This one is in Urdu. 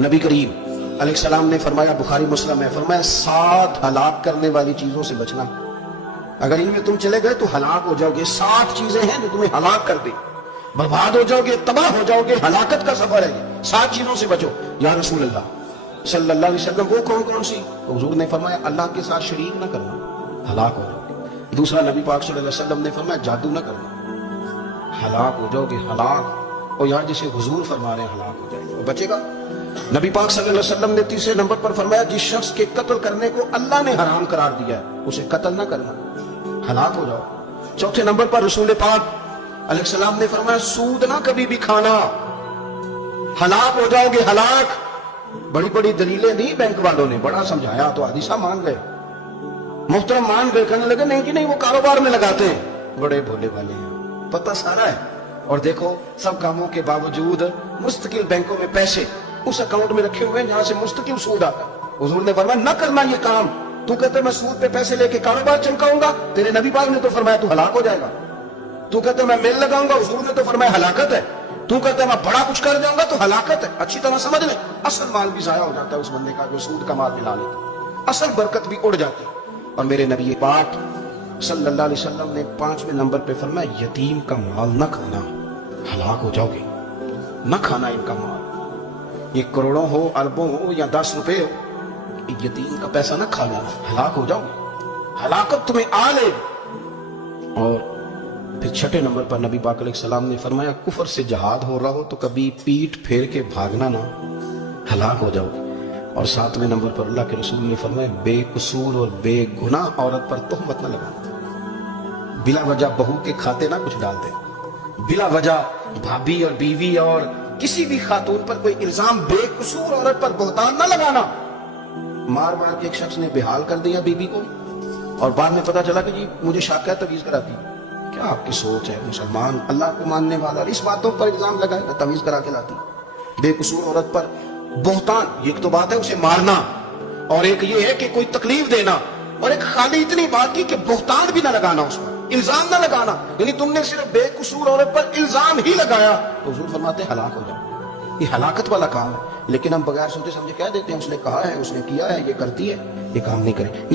نبی کریم علیہ السلام نے فرمایا، بخاری مسلم میں فرمایا، 7 ہلاک کرنے والی چیزوں سے بچنا، اگر ان میں تم چلے گئے تو ہلاک ہو جاؤ گے۔ 7 چیزیں ہیں جو تمہیں ہلاک کر دیں، برباد ہو جاؤ گے، تباہ ہو جاؤ گے، ہلاکت کا سفر ہے، 7 چیزوں سے بچو۔ یا رسول اللہ صلی اللہ علیہ وسلم وہ کون کون سی؟ تو حضور نے فرمایا، اللہ کے ساتھ شریک نہ کرنا، ہلاک ہو جاؤ گے۔ دوسرا نبی پاک صلی اللہ علیہ وسلم نے فرمایا، جادو نہ کرنا، ہلاک ہو جاؤ گے، ہلاک۔ اور یہاں جسے حضور فرما رہے ہیں ہلاک ہو جائے گا، وہ بچے گا۔ نبی پاک صلی اللہ علیہ وسلم نے تیسرے نمبر پر فرمایا، جس شخص کے قتل کرنے کو اللہ نے حرام قرار دیا ہے اسے قتل نہ کرنا، ہلاک ہو جاؤ۔ چوتھے نمبر پر رسول پاک علیہ السلام نے فرمایا، سود نہ کبھی بھی کھانا، ہلاک ہو جاؤ گے، ہلاک۔ بڑی بڑی دلیلیں دی بینک والوں نے، بڑا سمجھایا تو حدیثہ مان گئے، محترم مان گئے، کہنے لگے نہیں کہ نہیں وہ کاروبار میں لگاتے ہیں، بڑے بھولے والے ہیں، پتہ سارا ہے۔ اور دیکھو سب کاموں کے باوجود مستقل بینکوں میں پیسے اس اکاؤنٹ میں رکھے ہوئے ہیں جہاں سے مستقل سود آتا ہے۔ حضور نے فرمایا، نہ کرنا یہ کام۔ تو کہتے میں سود پہ پیسے لے کے کاروبار چمکاؤں گا، تیرے نبی پاک نے تو فرمایا تو ہلاک ہو جائے گا۔ تو کہتے میں میل لگاؤں گا، حضور نے تو فرمایا ہلاکت ہے۔ تو کہتے میں بڑا کچھ کر جاؤں گا تو ہلاکت ہے۔ اچھی طرح سمجھ لیں، اصل مال بھی ضائع ہو جاتا ہے اس بندے کا جو سود کا مال ملا لیتا، اصل برکت بھی اڑ جاتی۔ اور میرے نبی پاک صلی اللہ علیہ وسلم نے 5ویں نمبر پہ فرمایا، یتیم کا مال نہ کھانا، ہلاک ہو جاؤ گے، نہ کھانا ان کا مال۔ یہ کروڑوں ہو، اربوں ہو یا 10 روپے ہو، یتیم کا پیسہ نہ کھا لینا، ہلاک ہو جاؤ گے، ہلاکت تمہیں آ لے۔ اور پھر 6 نمبر پر نبی پاک علیہ السلام نے فرمایا، کفر سے جہاد ہو رہا ہو تو کبھی پیٹ پھیر کے بھاگنا نہ، ہلاک ہو جاؤ گے۔ اور 7ویں نمبر پر اللہ کے رسول نے فرمایا، بے قصور اور بے گناہ عورت پر تہمت نہ لگانا، بلا وجہ بہو کے کھاتے نہ کچھ ڈال دے، بلا وجہ بھابھی اور بیوی اور کسی بھی خاتون پر کوئی الزام بے قصور عورت پر بہتان نہ لگانا۔ مار مار کے ایک شخص نے بحال کر دیا بیوی کو، اور بعد میں پتا چلا کہ جی مجھے شاکہ تمیز کراتی۔ کیا آپ کی سوچ ہے؟ مسلمان اللہ کو ماننے والا اس باتوں پر الزام لگائے گا، تمیز کرا کے لاتی۔ بے قصور عورت پر بہتان، ایک تو بات ہے اسے مارنا، اور ایک یہ ہے کہ کوئی تکلیف دینا، اور ایک خالی اتنی بات کی کہ بہتان بھی نہ لگانا، اس پر الزام نہ لگانا، یعنی تم نے صرف بے قصور عورت پر الزام ہی لگایا تو حضور فرماتے ہیں ہلاک ہو جاؤ۔ یہ ہلاکت والا کام ہے، لیکن ہم بغیر سوچے سمجھے کہہ دیتے ہیں اس نے کہا ہے، اس نے کیا ہے، یہ کرتی ہے، یہ کام نہیں کرے۔